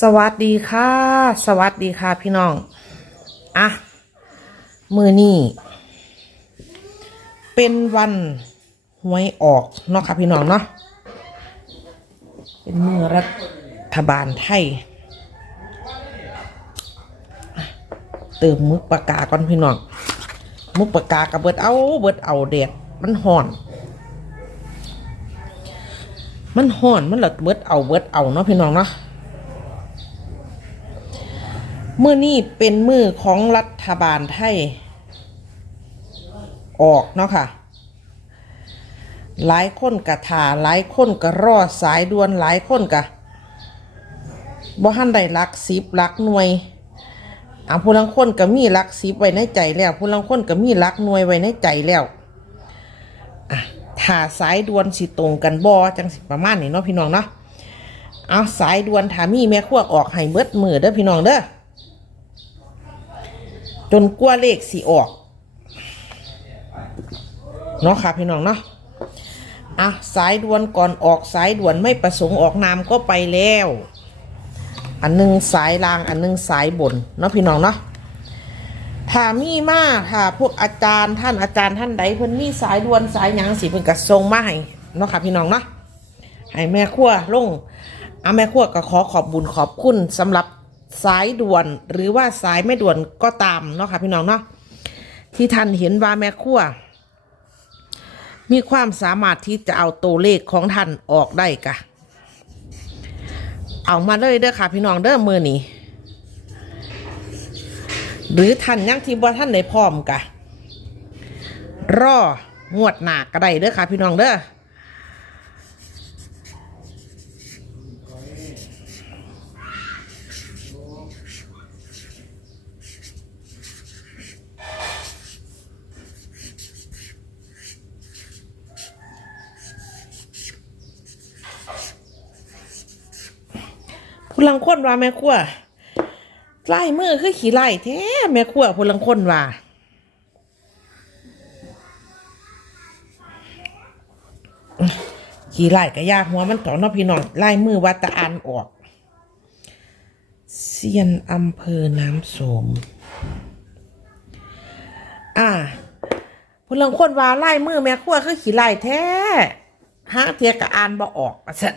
สวัสดีค่ะ สวัสดีค่ะพี่น้อง อะ มือนี่เป็นวันหวยออกเนาะค่ะพี่น้องเนาะ เป็นมือรัฐบาลไทย เติมมึกปากกาก่อนพี่น้องมึกปากกากับเบิดเอาเบิดเอาเด็ดมันห่อน มันห่อนมันหลดเบิดเอาเบิดเอาเนาะพี่น้องเนาะ มื่อนี้เป็นมือของรัฐบาลไทย ออกเนาะค่ะ หลายคนกะทาหลายคนกะรอสายด่วนหลายคนกะบ่หันได้รักสิบรักหน่วยอะผู้ลังคนก็มีรักสิบไว้ในใจแล้วผู้ลังคนก็มีรักหน่วยไว้ในใจแล้วอะถ้าสายด่วนสิตรงกันบ่จังสิประมาณนี้เนาะพี่น้องเนาะเอาสายด่วนถามีแม่ครัวออกให้เบิดมือเด้อพี่น้องเด้อ จนกว่าเลขสีออก เนาะค่ะพี่น้องเนาะอะสายด่วนก่อนออกสายด่วนไม่ประสงค์ออกนามก็ไปแล้ว อันหนึงสายล่างอันหนึงสายบนเนาะพี่น้องเนาะถ้ามีมาถ้าพวกอาจารย์ท่านอาจารย์ท่านใดเพิ่นมีสายด่วนสายหยังสิเพิ่นก็ส่งมาให้เนาะค่ะพี่น้องเนาะให้แม่ครัวลงเอาแม่ครัวก็ขอขอบบุญขอบคุณสำหรับ สายด่วนหรือว่าสายไม่ด่วนก็ตามเนาะค่ะพี่น้องเนาะที่ท่านเห็นว่าแม่ครัวมีความสามารถที่จะเอาตัวเลขของท่านออกได้กะเอามาเลยเด้อค่ะ พี่น้องเด้อมือนี้หรือท่านยังที่บ่ท่านได้พร้อมกะรองวดหนาก็ได้เด้อค่ะ พี่น้องเด้อ ผู้ลังคนว่าแม่ครัวไล่มือคือขี่ไล่แท้แม่ครัวผู้ลังคนว่าขี่ไล่ก็ยากหัวมันต่อนาพี่น้องไล่มือว่าตะอันออกเซียนอำเภอน้ำโสม อ่าผู้ลังคนว่าไล่มือแม่ครัวคือขี่ไล่แท้ฮะเทียกับอ่านบ่ออกอะสัน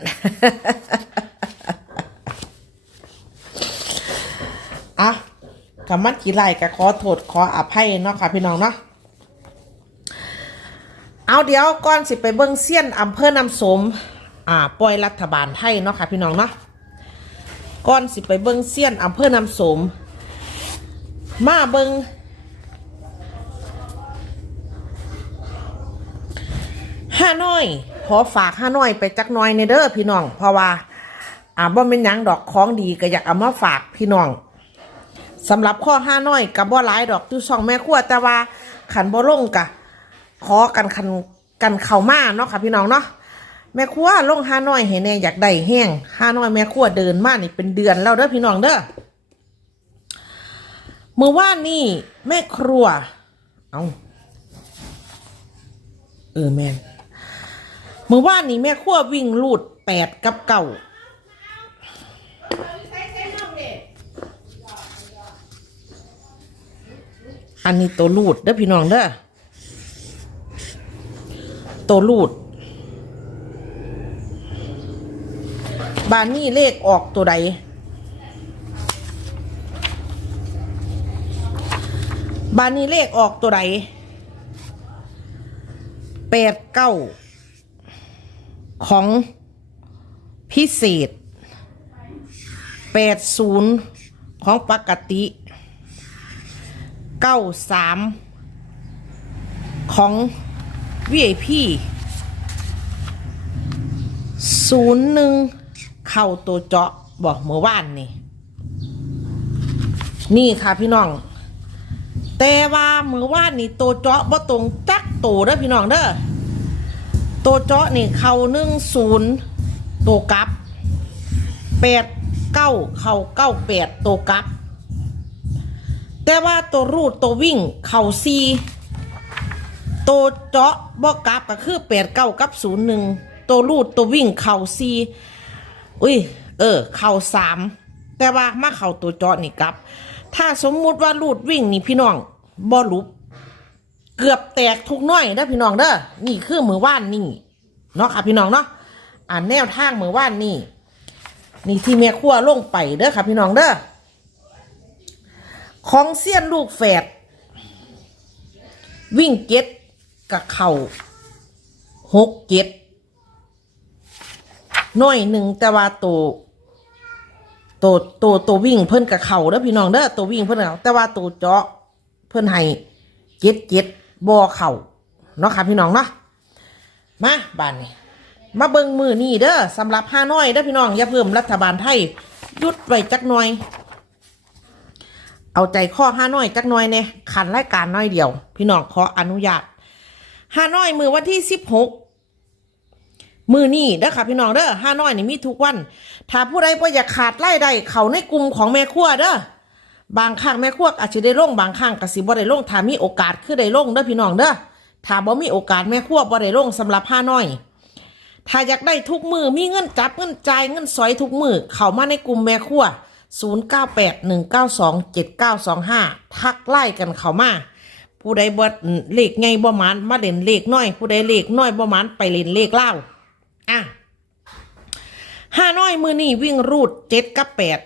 อะคำมันกี่ไรก็ขอโทษขออภัยเนาะค่ะพี่น้องเนาะเอาเดี๋ยวก่อนสิไปเบิ้งเซียนอำเภอนำสมอ่าปล่อยรัฐบาลไทยเนาะค่ะพี่น้องเนาะก่อนสิไปเบิ้งเซียนอำเภอนำสม มาเบิ้งห้าน้อยขอฝากห้าน้อยไปจักหน้อยในเด้อพี่น้อง เพราะว่าอ่าบ่เป็นยังดอกของดีก็อยากเอามาฝากพี่น้อง สำหรับข้อห้าน้อยกับบ่หลายดอกตู้ช่องแม่ครัวแต่ว่าขันบ่ลงกะขอกันคันกันเข้ามาเนาะค่ะพี่น้องเนาะแม่ครัวลงห้าน้อยให้แน่อยากได้แห้งห้าน้อยแม่ครัวเดินมานี่เป็นเดือนแล้วเด้อพี่น้องเด้อเมื่อวานนี่แม่ครัว เอาเออแม่นเมื่อวานนี่แม่ครัววิ่งลูดแปดกับเก่า อันนี้ตัวรูดเด้อพี่น้องเด้อตัวรูด บานนี่เลขออกตัวใด บานนี้เลขออกตัวใดแปดเก้าของพิเศษแปดศูนย์ของปกติ เก้าสามของ VIP ศูนย์หนึ่งเข้าตัวเจาะบอกเมื่อวานนี่ นี่ค่ะพี่น้อง แต่ว่าเมื่อวานนี่ตัวเจาะบ่ตรงจักตัวเด้อพี่น้องเด้อตัวเจาะนี่เข้าหนึ่งศูนย์ตัวกลับแปดเก้าเข้าเก้าแปดตัวกลับ แต่ว่าตัวรูดตัววิ่งเข่าซีตัวเจาะบอกกลับก็คือแปดเก้ากับศูนย์หนึ่งตัวรูดตัววิ่งเข่าซีอุ้ยเออ เข่าสามแต่ว่ามาเข้าตัวเจาะนี่กลับ ถ้าสมมุติว่าลูดวิ่งนี่พี่น้องบ่หลุบเกือบแตกทุกน้อยเด้พี่น้องเด้อนี่คือมือว่านนี่เนาะค่ะพี่น้องเนาะอ่านแนวทางมือว่านนี่นี่ที่แม่ขั้วลงไปเด้อค่ะพี่น้องเด้อ ของเสี้ยนลูกแฝดวิ่งเก็ตกับเข่าหกเก็ตน้อยหนึ่งแต่ว่าตัวตัวตัวตัววิ่งเพิ่นกับเข่าเด้อพี่น้องเด้อตัววิ่งเพิ่นกับแต่ว่าตัวเจาะเพิ่นให้เจ็ดเจ็ดบ่เข่าเนาะค่ะพี่น้องเนาะมาบ้านนี้มาเบิ่งมือนี่เด้อสำหรับห้าน้อยเด้อพี่น้องอย่าเพิ่มรัฐบาลไทยยุดไว้จักหน่อย เอาใจข้อห้าน้อยจักหน่อยเนี่ยขันรายการน้อยเดียว พี่น้องขออนุญาตห้าน้อยมือวันที่สิบหกมือนี่เด้อค่ะพี่น้องเด้อห้าน้อยนี่มีทุกวัน ถ้าผู้ใดบ่อยากขาดไล่ใดเขาในกลุ่มของแม่ครัวเด้อบางครั้งแม่ครัวอาจจะได้ลงบางครั้งก็สิบ่ได้ลงถ้ามีโอกาสคือได้ลงเด้อพี่น้องเด้อถ้าบ่มีโอกาสแม่ครัวบ่ได้ลงสำหรับห้าน้อย ถ้าอยากได้ทุกมือมีเงินจับเงินจ่ายเงินสอยทุกมือเข้ามาในกลุ่มแม่ครัว 0981927925 ทักไล่กันเข้ามา ผู้ใดบ่เลขไงบ่มานมาเล่นเลขน้อย ผู้ใดเลขน้อยบ่มานไปเล่นเลขเล่าอะห้าน้อยมือนี่วิ่งรูดเจ็ดกับแปด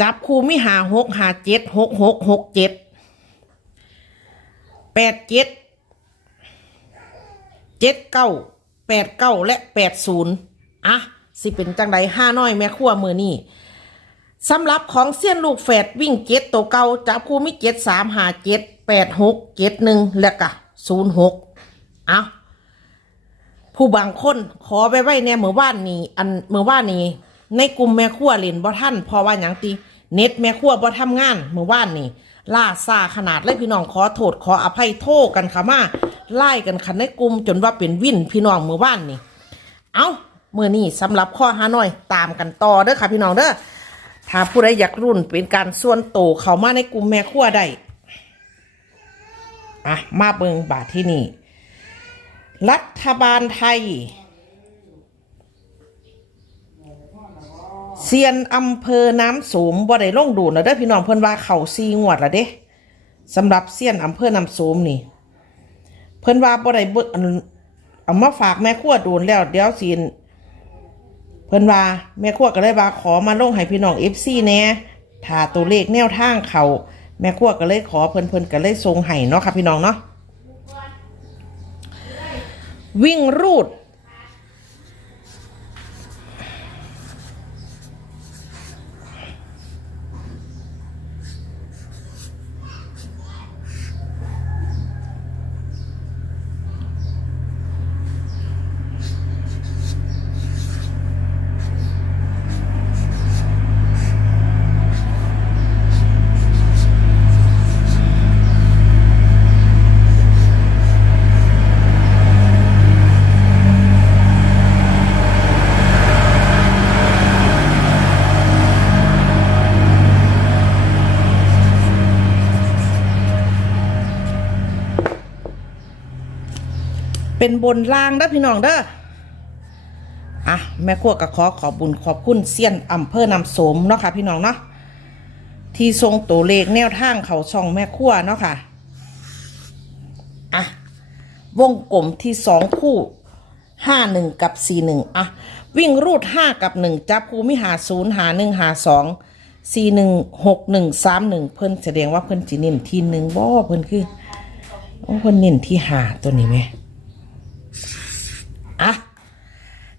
จับคู่มีหาหกหาเจ็ดหกหกหกเจ็ดแปดเจ็ดเจ็ดเก้าแปดเก้าและแปดศูนย์อะสิเป็นจังใดห้าน้อยแม่ขั้วมือนี่ สำหรับของเสี้ยนลูกแฝดวิ่งเจ็ดตัวเก่าจับคู่มิเจ็ดสามหาเจ็ดแปดหกเจ็ดหนึ่งแล้วก็ศูนย์หกอะผู้บางคนขอไปไว้ในเมื่อว่านนี้อันเมื่อว่านนี้ ในกลุ่มแม่ขั้วเล่นบ่ท่านพอว่าอย่างตีเน็ตแม่ขั้วบ่ทำงานเมื่อว่านนี้ล่าซาขนาดเลยพี่น้องขอโทษขออภัยโทษกันค่ะมาไล่กันคันในกลุ่มจนว่าเป็นวินพี่น้องเมื่อว่านนี้เอาเมื่อนี้สำหรับข้อหาหน่อยตามกันต่อเด้อค่ะพี่น้องเด้อ ถ้าผู้ใดอยากรุ่นเป็นการส่วนโตเข้ามาในกลุ่มแม่ขั้วได้อะมาเบิงบาทที่นี่ รัฐบาลไทย เซียนอำเภอน้ำสูมบ่ได้ลงดูนะเด้อพี่น้องเพิ่นว่าเขาซีงวดละเด้สำหรับเซียนอำเภอน้ำสูมนี่ เพิ่นว่าบ่ได้เบิ่งเอามาฝากแม่ครัวดนแล้วเดี๋ยวสิ เพิ่นว่าแม่ขั่วก็เลยว่าขอมาลงให้พี่น้องเอฟซีเน่ถ้าตัวเลขแนวทางเขาแม่ขั่วก็เลยขอเพิ่นเพิ่นก็เลยทรงให้เนาะค่ะพี่น้องเนาะวิ่งรูด เป็นบนล่างเด้อพี่น้องเด้ออะแม่ครัวก็ขอขอบบุญขอบคุณเซียนอำเภอนำสมเนาะค่ะพี่น้องเนาะที่ทรงตัวเลขแนวทางเขาช่องแม่ครัวเนาะค่ะอะวงกลมที่สองคู่ห้าหนึ่งกับสี่หนึ่งอะวิ่งรูดห้ากับหนึ่งจับคู่มิหาศูนย์หาหนึ่งหาสองสี่หนึ่งหกหนึ่งสามหนึ่งเพิ่นแสดงว่าเพิ่นจีเน้นที่หนึ่งบ่เพิ่นคือโอ้เพิ่นเน้นที่หาตัวนี้ไหม อะ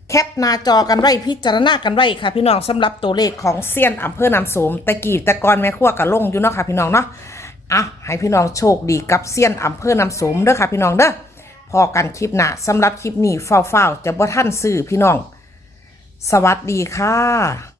แคปหน้าจอกันไว้พิจารณากันไว้ค่ะ พี่น้องสำหรับตัวเลขของเซียนอำเภอนำโสมตะกี้ตะกอนแม่ขั้วกับลงอยู่เนาะค่ะพี่น้องเนาะอะให้พี่น้องโชคดีกับเซียนอำเภอนำโสมเด้อค่ะพี่น้องเด้อพอกันคลิปหน้าสำหรับคลิปนี้เฝ้าๆจะบ่ท่านสื่อพี่น้อง สวัสดีค่ะ